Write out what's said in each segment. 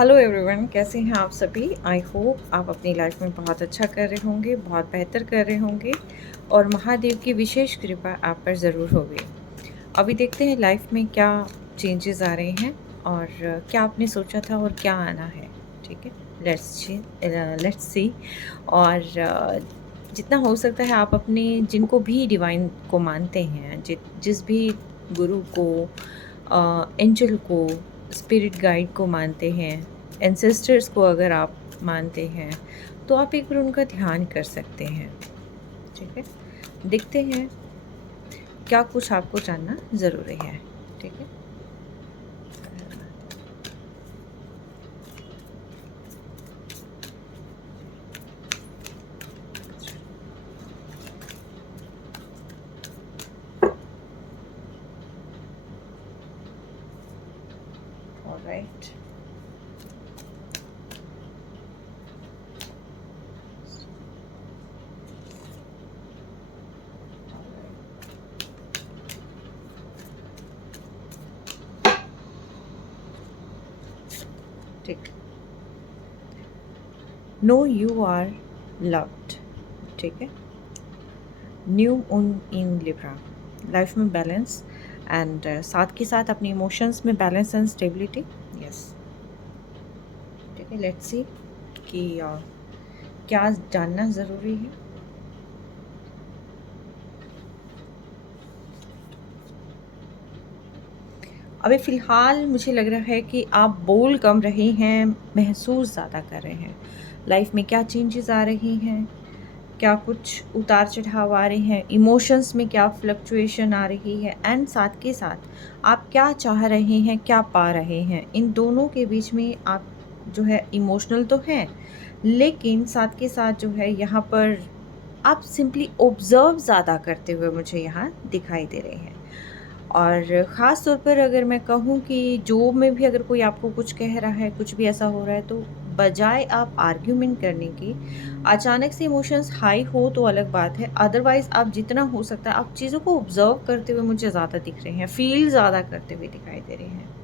Hello everyone, कैसे हैं आप सभी। आई होप आप अपनी लाइफ में बहुत अच्छा कर रहे होंगे, बहुत बेहतर कर रहे होंगे और महादेव की विशेष कृपा आप पर ज़रूर होगी। अभी देखते हैं लाइफ में क्या चेंजेस आ रहे हैं और क्या आपने सोचा था और क्या आना है। ठीक है, लेट्स सी। और जितना हो सकता है आप अपने जिनको भी डिवाइन को मानते हैं, जिस भी गुरु को, एंजल को, स्पिरिट गाइड को मानते हैं, एंसेस्टर्स को अगर आप मानते हैं, तो आप एक बार उनका ध्यान कर सकते हैं। ठीक है, देखते हैं क्या कुछ आपको जानना ज़रूरी है। ठीक है, ऑलराइट। ठीक, नो यू आर लव्ड। ठीक है, न्यू उन इन लिब्रा, लाइफ में बैलेंस एंड साथ के साथ अपने इमोशंस में बैलेंस एंड स्टेबिलिटी। यस, ठीक है, लेट्स सी कि क्या जानना ज़रूरी है। अभी फ़िलहाल मुझे लग रहा है कि आप बोल कम रहे हैं, महसूस ज़्यादा कर रहे हैं। लाइफ में क्या चेंजेस आ रही हैं, क्या कुछ उतार चढ़ाव आ रहे हैं, इमोशंस में क्या फ्लक्चुएशन आ रही है, एंड साथ के साथ आप क्या चाह रहे हैं, क्या पा रहे हैं। इन दोनों के बीच में आप जो है इमोशनल तो हैं, लेकिन साथ के साथ जो है यहाँ पर आप सिंपली ऑब्ज़र्व ज़्यादा करते हुए मुझे यहाँ दिखाई दे रहे हैं। और ख़ास तौर पर अगर मैं कहूँ कि जॉब में भी अगर कोई आपको कुछ कह रहा है, कुछ भी ऐसा हो रहा है, तो बजाय आप आर्ग्यूमेंट करने की, अचानक से इमोशंस हाई हो तो अलग बात है, अदरवाइज़ आप जितना हो सकता है आप चीज़ों को ऑब्ज़र्व करते हुए मुझे ज़्यादा दिख रहे हैं, फ़ील ज़्यादा करते हुए दिखाई दे रहे हैं।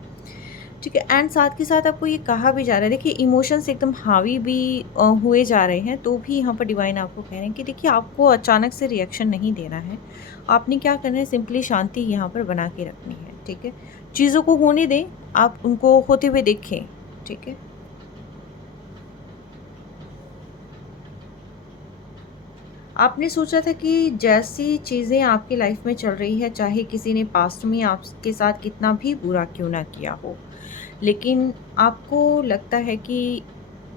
ठीक है, एंड साथ के साथ आपको ये कहा भी जा रहा है, देखिए इमोशंस एकदम हावी भी हुए जा रहे हैं, तो भी यहाँ पर डिवाइन आपको कह रहे हैं कि देखिए आपको अचानक से रिएक्शन नहीं देना है। आपने क्या करना है, सिंपली शांति यहाँ पर बना के रखनी है। ठीक है, चीज़ों को होने दें, आप उनको होते हुए देखें। ठीक है, आपने सोचा था कि जैसी चीज़ें आपकी लाइफ में चल रही है, चाहे किसी ने पास्ट में आपके साथ कितना भी बुरा क्यों ना किया हो, लेकिन आपको लगता है कि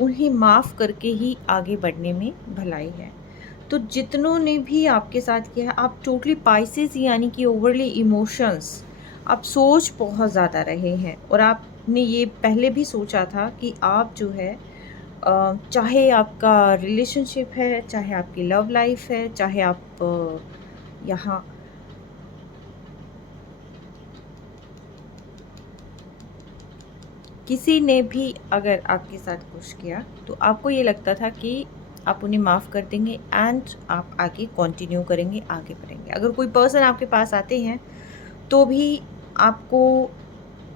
उन्हें माफ़ करके ही आगे बढ़ने में भलाई है। तो जितनों ने भी आपके साथ किया है, आप टोटली पाइसेस यानी कि ओवरली इमोशंस, आप सोच बहुत ज़्यादा रहे हैं और आपने ये पहले भी सोचा था कि आप जो है चाहे आपका रिलेशनशिप है, चाहे आपकी लव लाइफ है, चाहे आप यहाँ किसी ने भी अगर आपके साथ कुछ किया, तो आपको ये लगता था कि आप उन्हें माफ़ कर देंगे एंड आप आगे कंटिन्यू करेंगे, आगे बढ़ेंगे। अगर कोई पर्सन आपके पास आते हैं, तो भी आपको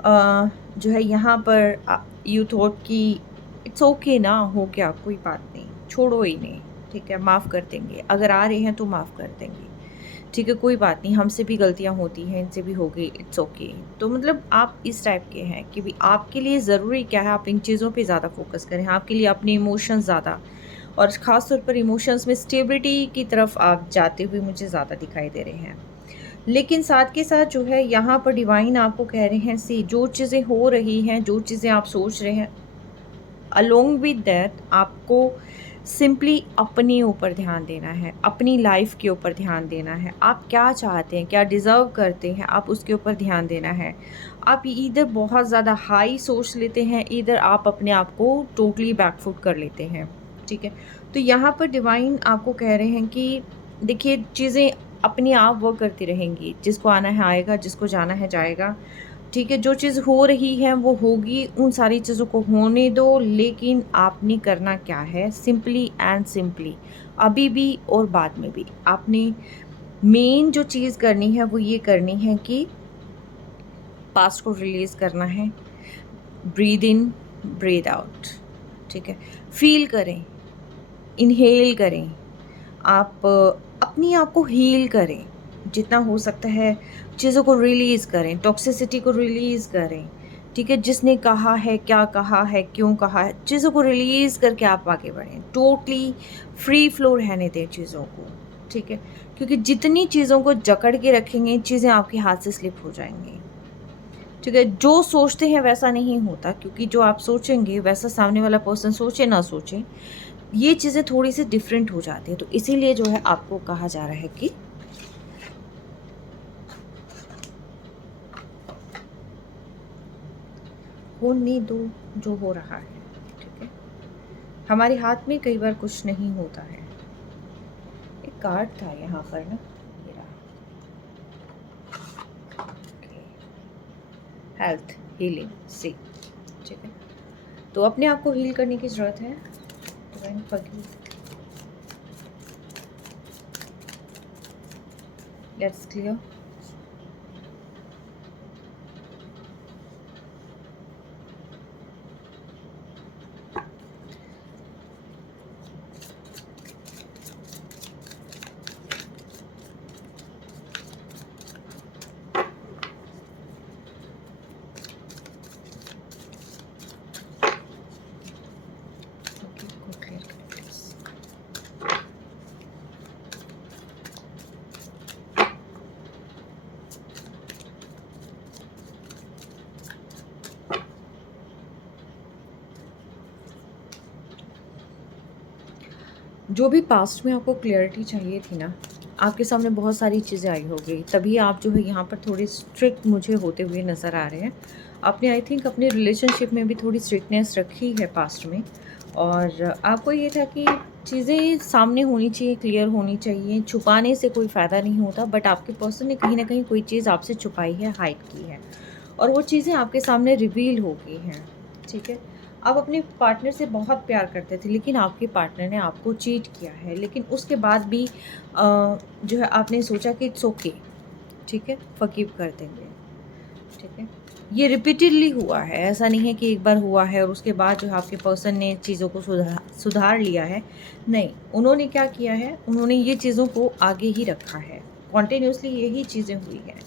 जो है यहाँ पर यू थॉट कि इट्स ओके ना, हो गया, कोई बात नहीं, छोड़ो इन्हें, ठीक है, माफ़ कर देंगे। अगर आ रहे हैं तो माफ़ कर देंगे। ठीक है, कोई बात नहीं, हमसे भी गलतियाँ होती हैं, इनसे भी हो गई, इट्स ओके। तो मतलब आप इस टाइप के हैं कि भई आपके लिए ज़रूरी क्या है, आप इन चीज़ों पे ज़्यादा फ़ोकस करें। आपके लिए अपने इमोशंस ज़्यादा, और ख़ास तौर पर इमोशंस में स्टेबिलिटी की तरफ आप जाते हुए मुझे ज़्यादा दिखाई दे रहे हैं। लेकिन साथ के साथ जो है यहाँ पर डिवाइन आपको कह रहे हैं, सी जो चीज़ें हो रही हैं, जो चीज़ें आप सोच रहे हैं, अलोंग विद दैट आपको सिंपली अपने ऊपर ध्यान देना है, अपनी लाइफ के ऊपर ध्यान देना है। आप क्या चाहते हैं, क्या डिज़र्व करते हैं, आप उसके ऊपर ध्यान देना है। आप इधर बहुत ज़्यादा हाई सोच लेते हैं, इधर आप अपने आप को टोटली बैकफुट कर लेते हैं। ठीक है, तो यहाँ पर डिवाइन आपको कह रहे हैं कि देखिए चीज़ें अपने आप वर्क करती रहेंगी, जिसको आना है आएगा, जिसको जाना है जाएगा। ठीक है, जो चीज़ हो रही है वो होगी, उन सारी चीज़ों को होने दो, लेकिन आपने करना क्या है, सिंपली एंड सिंपली अभी भी और बाद में भी आपने मेन जो चीज़ करनी है वो ये करनी है कि पास्ट को रिलीज़ करना है। ब्रीद इन, ब्रीथ आउट, ठीक है। फील करें, इनहेल करें, आप अपनी आप को हील करें, जितना हो सकता है चीज़ों को रिलीज़ करें, टॉक्सिसिटी को रिलीज़ करें, ठीक है। जिसने कहा है, क्या कहा है, क्यों कहा है, चीज़ों को रिलीज़ करके आप आगे बढ़ें, टोटली फ्री फ्लो रहने दें चीज़ों को, ठीक है। क्योंकि जितनी चीज़ों को जकड़ के रखेंगे, चीज़ें आपके हाथ से स्लिप हो जाएंगी, ठीक है। जो सोचते हैं वैसा नहीं होता, क्योंकि जो आप सोचेंगे वैसा सामने वाला पर्सन सोचे ना सोचे, ये चीज़ें थोड़ी सी डिफरेंट हो जाती है। तो इसीलिए जो है आपको कहा जा रहा है कि होने दो जो हो रहा है, ठीक है। हमारे हाथ में कई बार कुछ नहीं होता है। एक कार्ड था यहाँ पर ना, ये रहा, हेल्थ हीलिंग सी, ठीक है। तो अपने आप को हील करने की ज़रूरत है। Let's clear. जो भी पास्ट में आपको क्लियरिटी चाहिए थी ना, आपके सामने बहुत सारी चीज़ें आई होगी, तभी आप जो है यहाँ पर थोड़े स्ट्रिक्ट मुझे होते हुए नज़र आ रहे हैं। आपने आई थिंक अपने रिलेशनशिप में भी थोड़ी स्ट्रिक्टनेस रखी है पास्ट में, और आपको ये था कि चीज़ें सामने होनी चाहिए, क्लियर होनी चाहिए, छुपाने से कोई फ़ायदा नहीं होता। बट आपके पर्सन ने कहीं ना कहीं कोई चीज़ आपसे छुपाई है, हाइड की है, और वो चीज़ें आपके सामने रिवील हो गई हैं, ठीक है। आप अपने पार्टनर से बहुत प्यार करते थे, लेकिन आपके पार्टनर ने आपको चीट किया है, लेकिन उसके बाद भी जो है आपने सोचा कि इट्स ओके, ठीक है, फॉरगिव कर देंगे, ठीक है। ये रिपीटेडली हुआ है, ऐसा नहीं है कि एक बार हुआ है और उसके बाद जो है आपके पर्सन ने चीज़ों को सुधार लिया है। नहीं, उन्होंने क्या किया है, उन्होंने ये चीज़ों को आगे ही रखा है, कॉन्टिन्यूसली यही चीज़ें हुई हैं,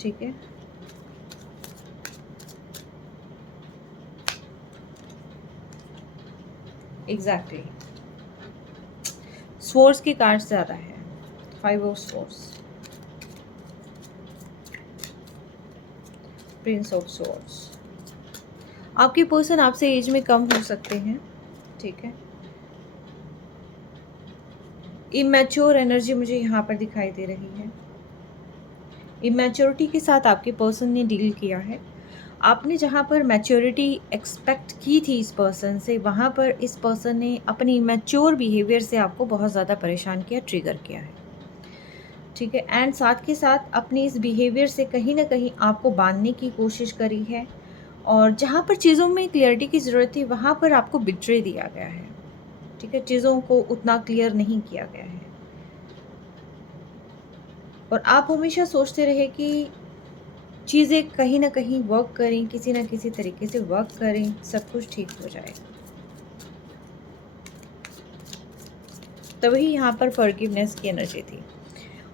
ठीक है। एग्जैक्टली, स्वॉर्ड्स की कार्ड्स ज़्यादा है, 5 of swords, Prince of swords. आपके पर्सन आपसे एज में कम हो सकते हैं, ठीक है। इमैच्योर एनर्जी मुझे यहाँ पर दिखाई दे रही है। इमैच्योरिटी के साथ आपके पर्सन ने डील किया है। आपने जहाँ पर मैच्योरिटी एक्सपेक्ट की थी इस पर्सन से, वहाँ पर इस पर्सन ने अपनी इमैच्योर बिहेवियर से आपको बहुत ज़्यादा परेशान किया, ट्रिगर किया है, ठीक है। एंड साथ के साथ अपनी इस बिहेवियर से कहीं ना कहीं आपको बांधने की कोशिश करी है, और जहाँ पर चीज़ों में क्लियरिटी की ज़रूरत थी वहाँ पर आपको बिट्रे दिया गया है, ठीक है। चीज़ों को उतना क्लियर नहीं किया गया है, और आप हमेशा सोचते रहे कि चीज़ें कहीं ना कहीं वर्क करें, किसी ना किसी तरीके से वर्क करें, सब कुछ ठीक हो जाए। तभी यहाँ पर फॉरगिवनेस की एनर्जी थी,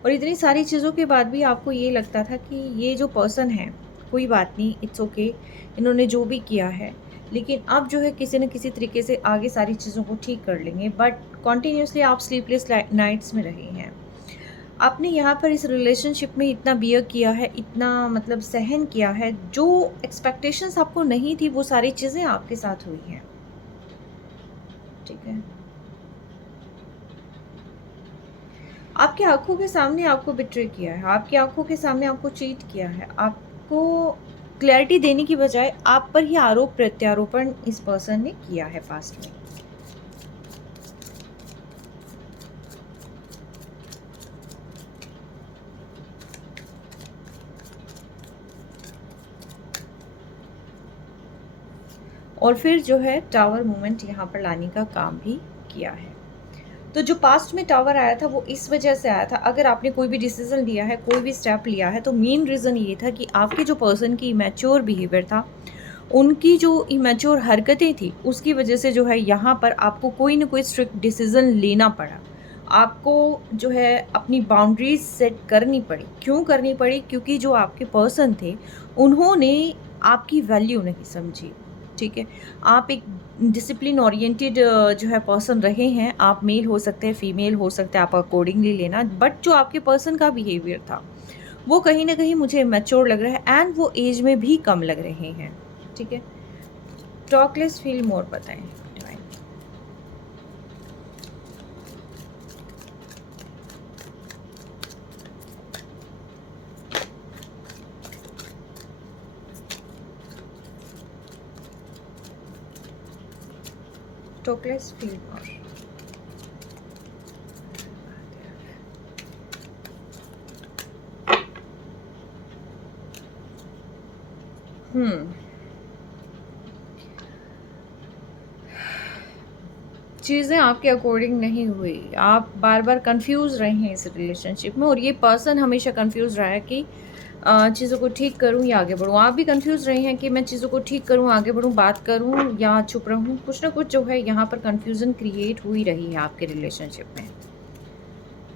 और इतनी सारी चीज़ों के बाद भी आपको ये लगता था कि ये जो पर्सन है, कोई बात नहीं, इट्स ओके, इन्होंने जो भी किया है, लेकिन अब जो है किसी न किसी तरीके से आगे सारी चीज़ों को ठीक कर लेंगे। बट कॉन्टीन्यूसली आप स्लीपलेस नाइट्स में रहे हैं। आपने यहाँ पर इस रिलेशनशिप में इतना बियर किया है, इतना मतलब सहन किया है, जो एक्सपेक्टेशंस आपको नहीं थी वो सारी चीज़ें आपके साथ हुई हैं, ठीक है। आपकी आंखों के सामने आपको बिट्रे किया है, आपकी आंखों के सामने आपको चीट किया है, आपको क्लैरिटी देने की बजाय आप पर ही आरोप प्रत्यारोपण इस पर्सन ने किया है पास्ट में। और फिर जो है टावर मूवमेंट यहाँ पर लाने का काम भी किया है। तो जो पास्ट में टावर आया था वो इस वजह से आया था, अगर आपने कोई भी डिसीजन लिया है, कोई भी स्टेप लिया है, तो मेन रीज़न ये था कि आपके जो पर्सन की मैच्योर बिहेवियर था उनकी जो इमेच्योर हरकतें थी उसकी वजह से जो है यहाँ पर आपको कोई ना कोई स्ट्रिक्ट डिसीज़न लेना पड़ा। आपको जो है अपनी बाउंड्रीज़ सेट करनी पड़ी। क्यों करनी पड़ी? क्योंकि जो आपके पर्सन थे उन्होंने आपकी वैल्यू नहीं समझी, ठीक है? आप एक डिसिप्लिन ओरिएंटेड जो है पर्सन रहे हैं। आप मेल हो सकते हैं, फीमेल हो सकते हैं, आप अकॉर्डिंगली लेना। बट जो आपके पर्सन का बिहेवियर था वो कहीं न कहीं मुझे मैच्योर लग रहा है एंड वो एज में भी कम लग रहे हैं, ठीक है? टॉक लेस फील मोर बताएं divine. Talk less feel more. चीज़ें आपके अकॉर्डिंग नहीं हुई। आप बार बार कंफ्यूज रहे हैं इस रिलेशनशिप में और ये पर्सन हमेशा कंफ्यूज रहा है कि चीज़ों को ठीक करूं या आगे बढ़ूं। आप भी कंफ्यूज रहे हैं कि मैं चीज़ों को ठीक करूं, आगे बढ़ूं, बात करूं या चुप रहूं। कुछ ना कुछ जो है यहाँ पर कंफ्यूजन क्रिएट हो ही रही है आपके रिलेशनशिप में,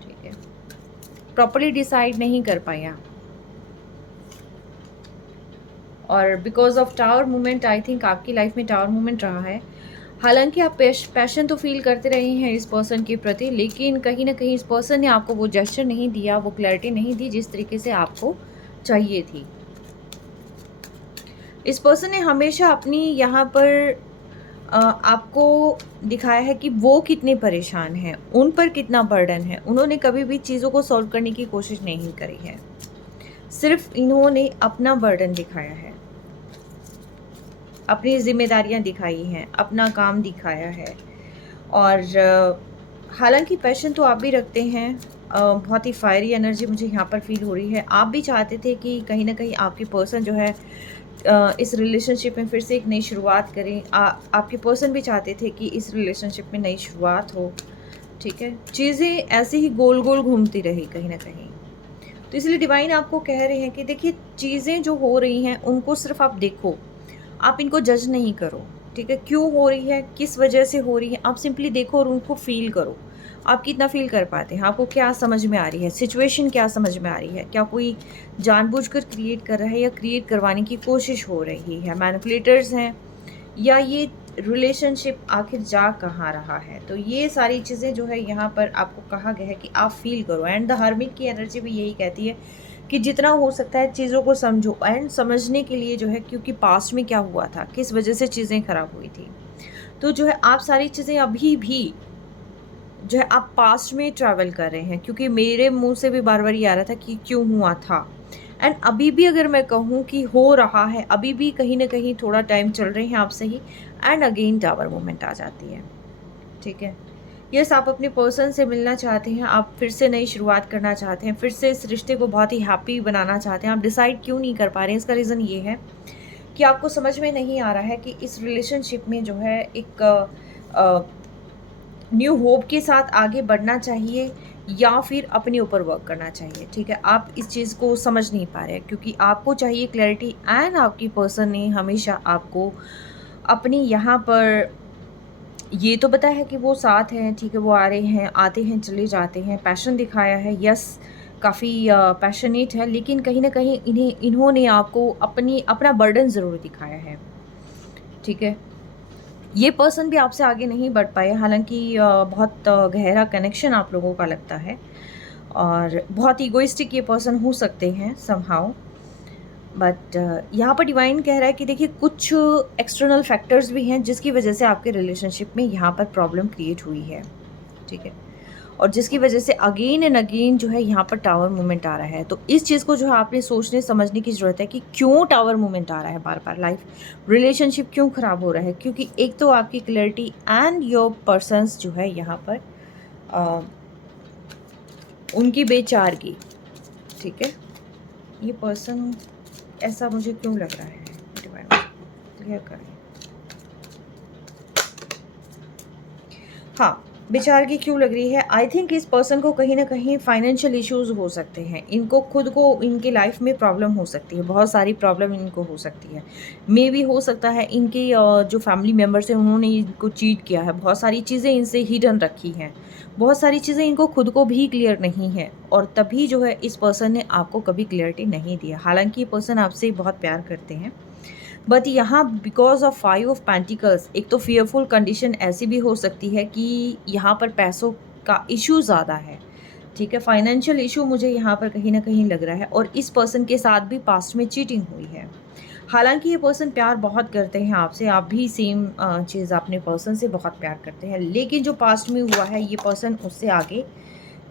ठीक है? प्रॉपरली डिसाइड नहीं कर पाया और because of tower movement I think आपकी लाइफ में टावर मूवमेंट रहा है। हालांकि आप पैशन तो फील करते रहे हैं इस पर्सन के प्रति, लेकिन कहीं ना कहीं इस पर्सन ने आपको वो जेस्चर नहीं दिया, वो क्लैरिटी नहीं दी जिस तरीके से आपको चाहिए थी। इस पर्सन ने हमेशा अपनी यहाँ पर आपको दिखाया है कि वो कितने परेशान हैं, उन पर कितना बर्डन है। उन्होंने कभी भी चीज़ों को सॉल्व करने की कोशिश नहीं करी है, सिर्फ इन्होंने अपना बर्डन दिखाया है, अपनी जिम्मेदारियां दिखाई हैं, अपना काम दिखाया है। और हालांकि पैशन तो आप भी रखते हैं, बहुत ही फायरी एनर्जी मुझे यहाँ पर फील हो रही है। आप भी चाहते थे कि कहीं ना कहीं आपके पर्सन जो है इस रिलेशनशिप में फिर से एक नई शुरुआत करें। आपके पर्सन भी चाहते थे कि इस रिलेशनशिप में नई शुरुआत हो, ठीक है? चीज़ें ऐसे ही गोल गोल घूमती रही कहीं ना कहीं। तो इसलिए डिवाइन आपको कह रहे हैं कि देखिए, चीज़ें जो हो रही हैं उनको सिर्फ आप देखो, आप इनको जज नहीं करो, ठीक है? क्यों हो रही है, किस वजह से हो रही है, आप सिंपली देखो और उनको फील करो। आप कितना फील कर पाते हैं, आपको क्या समझ में आ रही है, सिचुएशन क्या समझ में आ रही है, क्या कोई जानबूझकर क्रिएट कर रहा है या क्रिएट करवाने की कोशिश हो रही है, मैनिपुलेटर्स हैं, या ये रिलेशनशिप आखिर जा कहाँ रहा है। तो ये सारी चीज़ें जो है यहाँ पर आपको कहा गया है कि आप फील करो। एंड द हर्मिट की एनर्जी भी यही कहती है कि जितना हो सकता है चीज़ों को समझो। एंड समझने के लिए जो है, क्योंकि पास्ट में क्या हुआ था, किस वजह से चीज़ें खराब हुई थी, तो जो है आप सारी चीज़ें अभी भी जो है आप पास्ट में ट्रैवल कर रहे हैं। क्योंकि मेरे मुंह से भी बार बार ये आ रहा था कि क्यों हुआ था। एंड अभी भी अगर मैं कहूँ कि हो रहा है, अभी भी कहीं ना कहीं थोड़ा टाइम चल रहे हैं आपसे ही, एंड अगेन टावर मोमेंट आ जाती है, ठीक है? यस, आप अपने पर्सन से मिलना चाहते हैं, आप फिर से नई शुरुआत करना चाहते हैं, फिर से इस रिश्ते को बहुत ही हैप्पी बनाना चाहते हैं। आप डिसाइड क्यों नहीं कर पा रहे हैं? इसका रीज़न ये है कि आपको समझ में नहीं आ रहा है कि इस रिलेशनशिप में जो है एक न्यू होप के साथ आगे बढ़ना चाहिए या फिर अपने ऊपर वर्क करना चाहिए, ठीक है? आप इस चीज़ को समझ नहीं पा रहे हैं क्योंकि आपको चाहिए क्लैरिटी एंड आपकी पर्सन ने हमेशा आपको अपनी यहाँ पर ये तो बताया है कि वो साथ हैं, ठीक है? वो आ रहे हैं, आते हैं, चले जाते हैं, पैशन दिखाया है, यस, काफ़ी पैशनेट है, लेकिन कहीं ना कहीं इन्होंने आपको अपना बर्डन ज़रूर दिखाया है, ठीक है? ये पर्सन भी आपसे आगे नहीं बढ़ पाए। हालांकि बहुत गहरा कनेक्शन आप लोगों का लगता है और बहुत ईगोइस्टिक ये पर्सन हो सकते हैं समहाउ। बट यहाँ पर डिवाइन कह रहा है कि देखिए, कुछ एक्सटर्नल फैक्टर्स भी हैं जिसकी वजह से आपके रिलेशनशिप में यहाँ पर प्रॉब्लम क्रिएट हुई है, ठीक है? और जिसकी वजह से अगेन एंड अगेन जो है यहाँ पर टावर मूवमेंट आ रहा है। तो इस चीज़ को जो है आपने सोचने समझने की ज़रूरत है कि क्यों टावर मूवमेंट आ रहा है बार बार, लाइफ रिलेशनशिप क्यों ख़राब हो रहा है। क्योंकि एक तो आपकी क्लैरिटी एंड योर पर्सन्स जो है यहाँ पर उनकी बेचारगी, ठीक है? ये पर्सन ऐसा मुझे क्यों लग रहा है, डिवाइन क्लियर करें। हाँ, विचार की क्यों लग रही है? आई थिंक इस पर्सन को कहीं न कहीं फाइनेंशियल इश्यूज़ हो सकते हैं। इनको खुद को इनके लाइफ़ में प्रॉब्लम हो सकती है, बहुत सारी प्रॉब्लम इनको हो सकती है। मेबी हो सकता है इनके जो फैमिली मेंबर्स हैं उन्होंने इनको चीट किया है, बहुत सारी चीज़ें इनसे हिडन रखी हैं। बहुत सारी चीज़ें इनको खुद को भी क्लियर नहीं है और तभी जो है इस पर्सन ने आपको कभी क्लैरिटी नहीं दिया। हालाँकि ये पर्सन आपसे बहुत प्यार करते हैं। बट यहाँ बिकॉज ऑफ 5 ऑफ पेंटिकल्स एक तो फियरफुल कंडीशन ऐसी भी हो सकती है कि यहाँ पर पैसों का इशू ज़्यादा है, ठीक है? फाइनेंशियल इशू मुझे यहाँ पर कहीं न कहीं लग रहा है और इस पर्सन के साथ भी पास्ट में चीटिंग हुई है। हालाँकि ये पर्सन प्यार बहुत करते हैं आपसे, आप भी सेम चीज़ अपने पर्सन से बहुत प्यार करते हैं, लेकिन जो पास्ट में हुआ है ये पर्सन उससे आगे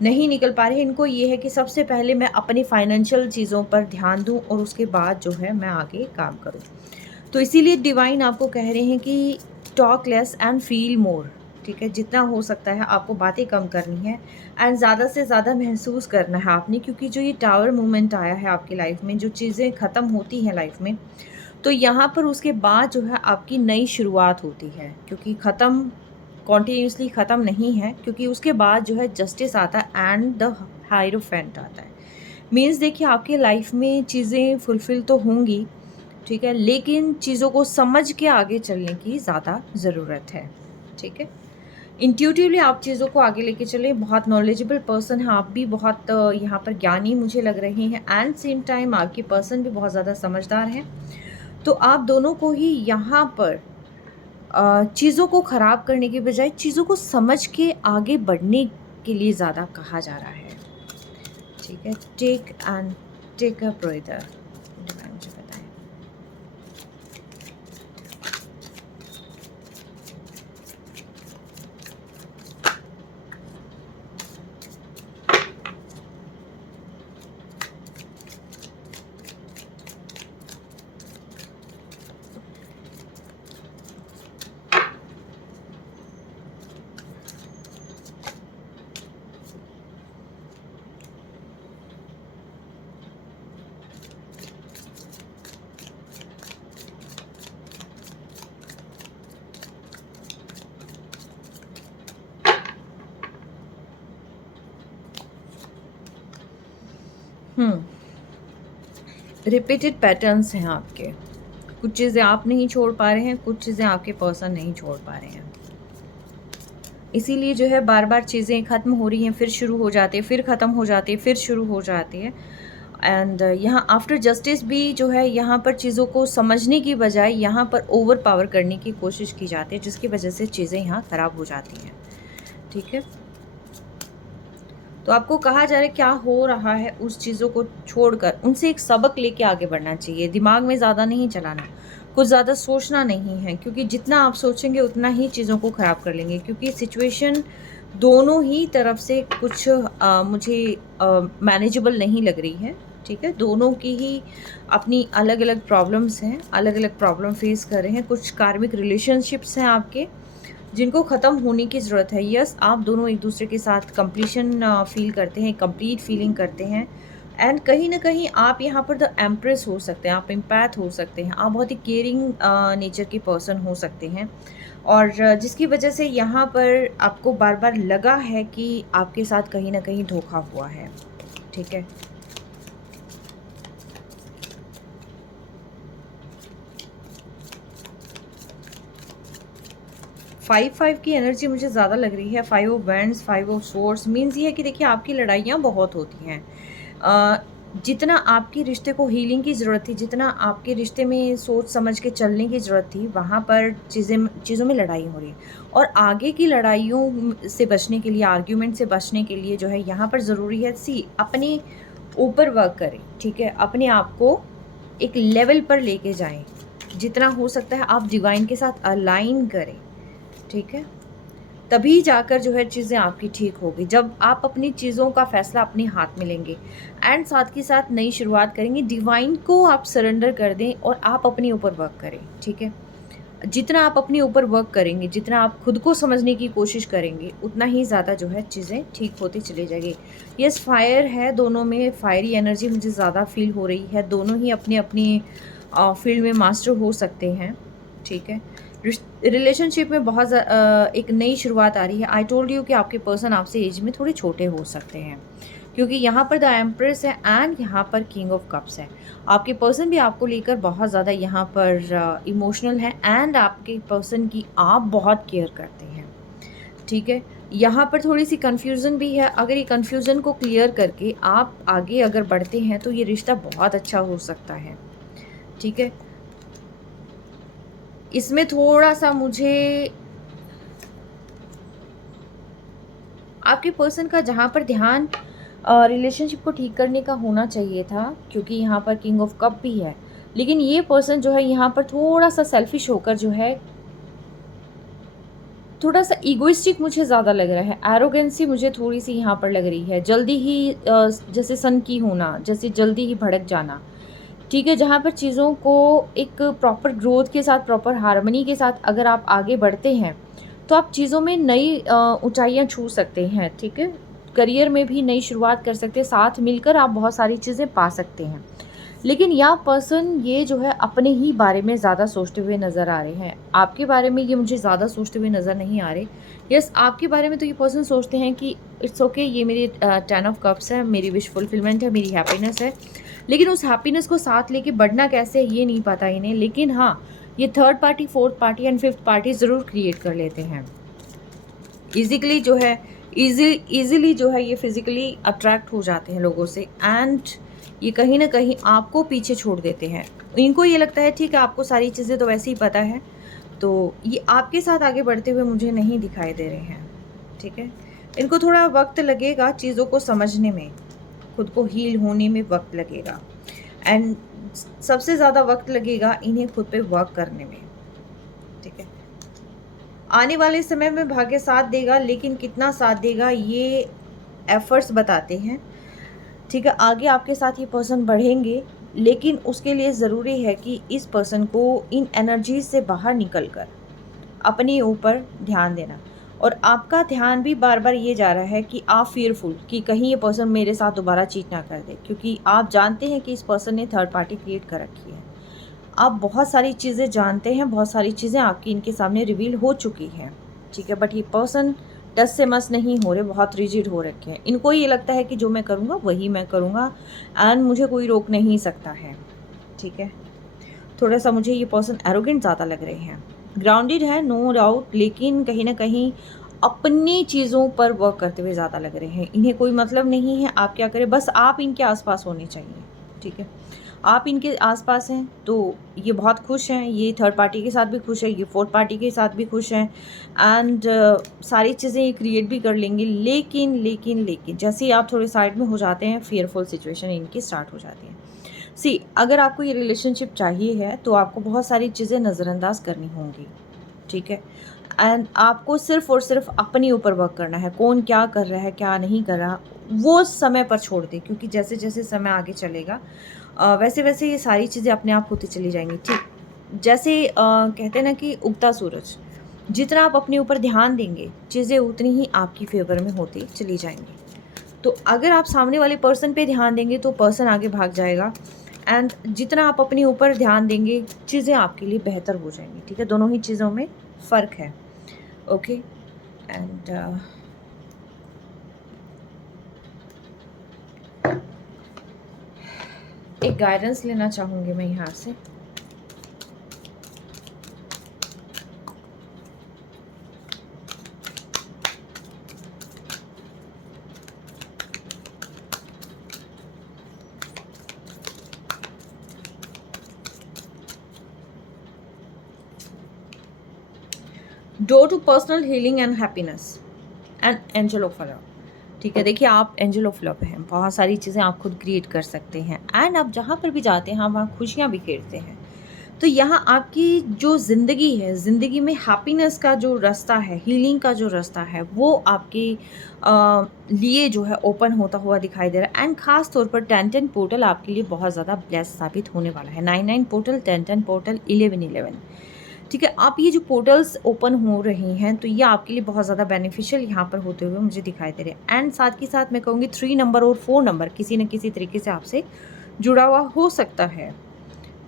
नहीं निकल पा रहे हैं। इनको ये है कि सबसे पहले मैं अपनी फाइनेंशियल चीज़ों पर ध्यान दूँ और उसके बाद जो है मैं आगे काम करूँ। तो इसीलिए डिवाइन आपको कह रहे हैं कि talk less and feel more, ठीक है? जितना हो सकता है आपको बातें कम करनी है एंड ज़्यादा से ज़्यादा महसूस करना है आपने, क्योंकि जो ये टावर मोमेंट आया है आपकी लाइफ में, जो चीज़ें ख़त्म होती हैं लाइफ में, तो यहाँ पर उसके बाद जो है आपकी नई शुरुआत होती है, क्योंकि ख़त्म कॉन्टिन्यूसली ख़त्म नहीं है, क्योंकि उसके बाद जो है जस्टिस आता है एंड द हायरोफेंट आता है। मीन्स देखिए आपकी लाइफ में चीज़ें फुलफ़िल तो होंगी, ठीक है? लेकिन चीज़ों को समझ के आगे चलने की ज़्यादा ज़रूरत है, ठीक है? इंट्यूटिवली आप चीज़ों को आगे लेके चलें, बहुत नॉलेजेबल पर्सन हैं आप भी, बहुत यहाँ पर ज्ञानी मुझे लग रहे हैं एंड सेम टाइम आपके पर्सन भी बहुत ज़्यादा समझदार हैं। तो आप दोनों को ही यहाँ पर चीज़ों को ख़राब करने के बजाय चीज़ों को समझ के आगे बढ़ने के लिए ज़्यादा कहा जा रहा है, ठीक है? टेक अ ब्रीथर, डिवाइन मुझे बताएं। रिपीटेड पैटर्न्स हैं आपके। कुछ चीज़ें आप नहीं छोड़ पा रहे हैं, कुछ चीज़ें आपके पर्सन नहीं छोड़ पा रहे हैं। इसीलिए जो है बार-बार चीज़ें ख़त्म हो रही हैं, फिर शुरू हो जाती है, फिर ख़त्म हो जाती है, फिर शुरू हो जाती है। एंड यहाँ आफ्टर जस्टिस भी जो है यहाँ पर चीज़ों को समझने की बजाय यहाँ पर ओवर पावर करने की कोशिश की जाती है, जिसकी वजह से चीज़ें यहाँ ख़राब हो जाती हैं, ठीक है? तो आपको कहा जा रहा है क्या हो रहा है उस चीज़ों को छोड़कर उनसे एक सबक लेके आगे बढ़ना चाहिए। दिमाग में ज़्यादा नहीं चलाना, कुछ ज़्यादा सोचना नहीं है, क्योंकि जितना आप सोचेंगे उतना ही चीज़ों को ख़राब कर लेंगे, क्योंकि सिचुएशन दोनों ही तरफ से कुछ मुझे मैनेजेबल नहीं लग रही है, ठीक है? दोनों की ही अपनी अलग-अलग प्रॉब्लम्स हैं, अलग-अलग प्रॉब्लम फेस कर रहे हैं। कुछ कार्मिक रिलेशनशिप्स हैं आपके जिनको ख़त्म होने की ज़रूरत है। यस, आप दोनों एक-दूसरे के साथ कंप्लीशन फ़ील करते हैं, कंप्लीट फ़ीलिंग करते हैं एंड कहीं न कहीं आप यहाँ पर द एम्प्रेस हो सकते हैं, आप एम्पैथ हो सकते हैं, आप बहुत ही केयरिंग नेचर के पर्सन हो सकते हैं और जिसकी वजह से यहाँ पर आपको बार-बार लगा है कि आपके साथ कहीं न कहीं धोखा हुआ है, ठीक है? 5-5 की एनर्जी मुझे ज़्यादा लग रही है। 5 of wands, 5 of swords means ये है कि देखिए आपकी लड़ाइयाँ बहुत होती हैं। जितना आपकी रिश्ते को हीलिंग की ज़रूरत थी, जितना आपके रिश्ते में सोच समझ के चलने की ज़रूरत थी, वहाँ पर चीज़ों में लड़ाई हो रही है। और आगे की लड़ाइयों से बचने के लिए, आर्ग्यूमेंट से बचने के लिए जो है यहाँ पर ज़रूरी है अपने ऊपर वर्क करें, ठीक है? अपने आप को एक लेवल पर लेके जाएँ। जितना हो सकता है आप डिवाइन के साथ अलाइन करें, ठीक है? तभी जाकर जो है चीज़ें आपकी ठीक होगी। जब आप अपनी चीज़ों का फ़ैसला अपने हाथ में लेंगे एंड साथ के साथ नई शुरुआत करेंगे, डिवाइन को आप सरेंडर कर दें और आप अपने ऊपर वर्क करें, ठीक है? जितना आप अपने ऊपर वर्क करेंगे, जितना आप खुद को समझने की कोशिश करेंगे, उतना ही ज़्यादा जो है चीज़ें ठीक होती चली जाएगी। यस, फायर है दोनों में, फायरी एनर्जी मुझे ज़्यादा फ़ील हो रही है। दोनों ही अपनी-अपनी फ़ील्ड में मास्टर हो सकते हैं, ठीक है? रिलेशनशिप में बहुत एक नई शुरुआत आ रही है। आई टोल्ड यू कि आपके पर्सन आपसे एज में थोड़े छोटे हो सकते हैं, क्योंकि यहाँ पर द एम्प्रेस है एंड यहाँ पर किंग ऑफ कप्स है। आपके पर्सन भी आपको लेकर बहुत ज़्यादा यहाँ पर इमोशनल है एंड आपके पर्सन की आप बहुत केयर करते हैं, ठीक है। यहाँ पर थोड़ी सी कन्फ्यूज़न भी है। अगर ये कन्फ्यूज़न को क्लियर करके आप आगे अगर बढ़ते हैं तो ये रिश्ता बहुत अच्छा हो सकता है, ठीक है। इसमें थोड़ा सा मुझे आपके पर्सन का जहाँ पर ध्यान रिलेशनशिप को ठीक करने का होना चाहिए था, क्योंकि यहाँ पर किंग ऑफ कप भी है, लेकिन ये पर्सन जो है यहाँ पर थोड़ा सा सेल्फिश होकर जो है थोड़ा सा इगोइस्टिक मुझे ज़्यादा लग रहा है। एरोगेंसी मुझे थोड़ी सी यहाँ पर लग रही है। जल्दी ही जैसे सन की होना, जैसे जल्दी ही भड़क जाना, ठीक है। जहाँ पर चीज़ों को एक प्रॉपर ग्रोथ के साथ, प्रॉपर हार्मनी के साथ अगर आप आगे बढ़ते हैं तो आप चीज़ों में नई ऊंचाइयाँ छू सकते हैं, ठीक है। करियर में भी नई शुरुआत कर सकते हैं, साथ मिलकर आप बहुत सारी चीज़ें पा सकते हैं। लेकिन यह पर्सन ये जो है अपने ही बारे में ज़्यादा सोचते हुए नज़र आ रहे हैं। आपके बारे में ये मुझे ज़्यादा सोचते हुए नज़र नहीं आ रहे। यस, आपके बारे में तो ये पर्सन सोचते हैं कि इट्स ओके, ये मेरी 10 ऑफ कप्स है, मेरी विश फुलफिलमेंट है, मेरी हैप्पीनेस है। लेकिन उस हैप्पीनेस को साथ लेके बढ़ना कैसे है ये नहीं पता इन्हें। लेकिन हाँ, ये third party, fourth party and fifth party ज़रूर क्रिएट कर लेते हैं। इजिकली जो है इजीली जो है ये फिज़िकली अट्रैक्ट हो जाते हैं लोगों से एंड ये कहीं ना कहीं आपको पीछे छोड़ देते हैं। इनको ये लगता है ठीक है, आपको सारी चीज़ें तो वैसे ही पता है, तो ये आपके साथ आगे बढ़ते हुए मुझे नहीं दिखाई दे रहे हैं, ठीक है। इनको थोड़ा वक्त लगेगा चीज़ों को समझने में, खुद को हील होने में वक्त लगेगा एंड सबसे ज़्यादा वक्त लगेगा इन्हें खुद पे वर्क करने में, ठीक है। आने वाले समय में भाग्य साथ देगा, लेकिन कितना साथ देगा ये एफर्ट्स बताते हैं, ठीक है। आगे आपके साथ ये पर्सन बढ़ेंगे, लेकिन उसके लिए ज़रूरी है कि इस पर्सन को इन एनर्जीज से बाहर निकलकर अपने ऊपर ध्यान देना। और आपका ध्यान भी बार बार ये जा रहा है कि आप फियरफुल कि कहीं ये पर्सन मेरे साथ दोबारा चीट ना कर दे, क्योंकि आप जानते हैं कि इस पर्सन ने थर्ड पार्टी क्रिएट कर रखी है। आप बहुत सारी चीज़ें जानते हैं, बहुत सारी चीज़ें आपकी इनके सामने रिवील हो चुकी हैं, ठीक है। बट ये पर्सन टस से मस नहीं हो रहे, बहुत रिजिड हो रखे हैं। इनको ये लगता है कि जो मैं करूँगा वही मैं करूँगा एंड मुझे कोई रोक नहीं सकता है, ठीक है। थोड़ा सा मुझे ये पर्सन एरोगेंट ज़्यादा लग रहे हैं। ग्राउंडेड है नो डाउट, लेकिन कहीं ना कहीं अपनी चीज़ों पर वर्क करते हुए ज़्यादा लग रहे हैं। इन्हें कोई मतलब नहीं है आप क्या करें, बस आप इनके आसपास होने चाहिए, ठीक है। आप इनके आसपास हैं तो ये बहुत खुश हैं, ये थर्ड पार्टी के साथ भी खुश है, ये फोर्थ पार्टी के साथ भी खुश हैं एंड सारी चीज़ें ये क्रिएट भी कर लेंगे। लेकिन जैसे ही आप थोड़े साइड में हो जाते हैं, फियरफुल सिचुएशन इनकी स्टार्ट हो जाती है। सी, अगर आपको ये रिलेशनशिप चाहिए है तो आपको बहुत सारी चीज़ें नज़रअंदाज करनी होंगी, ठीक है। एंड आपको सिर्फ और सिर्फ अपने ऊपर वर्क करना है। कौन क्या कर रहा है, क्या नहीं कर रहा, वो समय पर छोड़ दे, क्योंकि जैसे जैसे समय आगे चलेगा वैसे वैसे ये सारी चीज़ें अपने आप होती चली जाएंगी, ठीक। जैसे कहते हैं ना कि उगता सूरज, जितना आप अपने ऊपर ध्यान देंगे चीज़ें उतनी ही आपकी फेवर में होती चली जाएंगी। तो अगर आप सामने वाले पर्सन पे ध्यान देंगे तो पर्सन आगे भाग जाएगा एंड जितना आप अपने ऊपर ध्यान देंगे चीज़ें आपके लिए बेहतर हो जाएंगी, ठीक है। दोनों ही चीज़ों में फ़र्क है, ओके। एंड एक गाइडेंस लेना चाहूँगी मैं यहाँ से। Door to personal healing and happiness and angel of love, ठीक है। देखिए, आप एंजल ऑफ लव हैं, बहुत सारी चीज़ें आप खुद क्रिएट कर सकते हैं एंड आप जहाँ पर भी जाते हैं आप वहाँ खुशियाँ बिखेरते हैं। तो यहाँ आपकी जो ज़िंदगी है, ज़िंदगी में हैप्पीनेस का जो रास्ता है, हीलिंग का जो रास्ता है, वो आपके लिए जो है ओपन होता हुआ दिखाई दे रहा है। एंड ख़ास तौर पर 10-10 पोर्टल आपके लिए बहुत ज़्यादा ब्लेस साबित होने वाला है। 9-9 पोर्टल, 10-10 पोर्टल, 11-11, ठीक है। आप ये जो पोर्टल्स ओपन हो रही हैं तो ये आपके लिए बहुत ज़्यादा बेनिफिशियल यहाँ पर होते हुए मुझे दिखाई दे रहे हैं। एंड साथ ही साथ मैं कहूँगी 3 नंबर और 4 नंबर किसी न किसी तरीके से आपसे जुड़ा हुआ हो सकता है,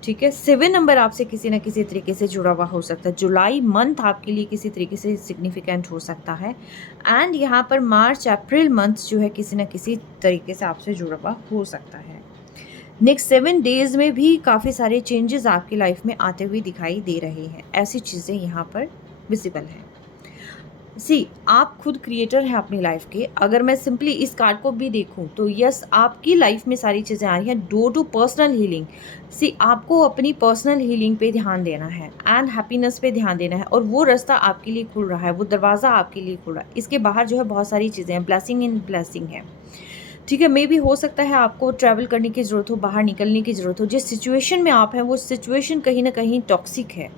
ठीक है। 7 नंबर आपसे किसी न किसी तरीके से जुड़ा हुआ हो सकता है। जुलाई मंथ आपके लिए किसी तरीके से सिग्निफिकेंट हो सकता है एंड यहाँ पर मार्च अप्रैल मंथ जो है किसी न किसी तरीके से आपसे जुड़ा हुआ हो सकता है। नेक्स्ट 7 डेज़ में भी काफ़ी सारे चेंजेस आपकी लाइफ में आते हुए दिखाई दे रहे हैं। ऐसी चीज़ें यहाँ पर विज़िबल हैं। आप खुद क्रिएटर हैं अपनी लाइफ के। अगर मैं सिंपली इस कार्ड को भी देखूं तो यस, आपकी लाइफ में सारी चीज़ें आ रही हैं। Door to personal healing. आपको अपनी पर्सनल हीलिंग पे ध्यान देना है एंड हैप्पीनेस पे ध्यान देना है, और वो रास्ता आपके लिए खुल रहा है, वो दरवाज़ा आपके लिए खुल रहा है। इसके बाहर जो है बहुत सारी चीज़ें हैं, ब्लेसिंग इन ब्लेसिंग है। ठीक है, मे भी हो सकता है आपको ट्रैवल करने की ज़रूरत हो, बाहर निकलने की ज़रूरत हो। जिस सिचुएशन में आप हैं वो सिचुएशन कहीं न कहीं टॉक्सिक है।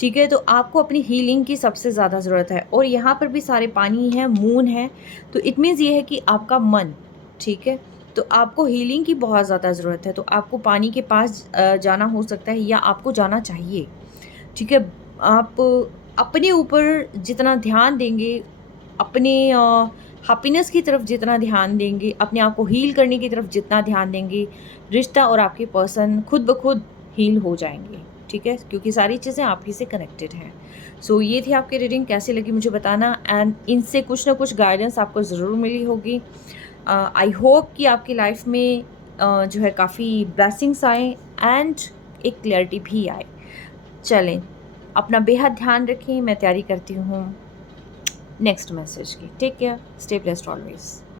ठीक है, तो आपको अपनी हीलिंग की सबसे ज़्यादा ज़रूरत है, और यहाँ पर भी सारे पानी है, मून है, तो इट मीन्स ये है कि आपका मन, ठीक है, तो आपको हीलिंग की बहुत ज़्यादा ज़रूरत है। तो आपको पानी के पास जाना हो सकता है, या आपको जाना चाहिए। ठीक है, आप अपने ऊपर जितना ध्यान देंगे, अपने हैप्पीनेस की तरफ जितना ध्यान देंगे, अपने आप को हील करने की तरफ जितना ध्यान देंगे, रिश्ता और आपके पर्सन खुद ब खुद हील हो जाएंगे। ठीक है, क्योंकि सारी चीज़ें आप ही से कनेक्टेड हैं। ये थी आपकी रीडिंग, कैसी लगी मुझे बताना, एंड इनसे कुछ ना कुछ गाइडेंस आपको ज़रूर मिली होगी। आई होप कि आपकी लाइफ में जो है काफ़ी ब्लेसिंग्स आए एंड एक क्लैरिटी भी आए। चलें, अपना बेहद ध्यान रखें। मैं तैयारी करती हूँ नेक्स्ट मैसेज की। Take care, stay blessed always.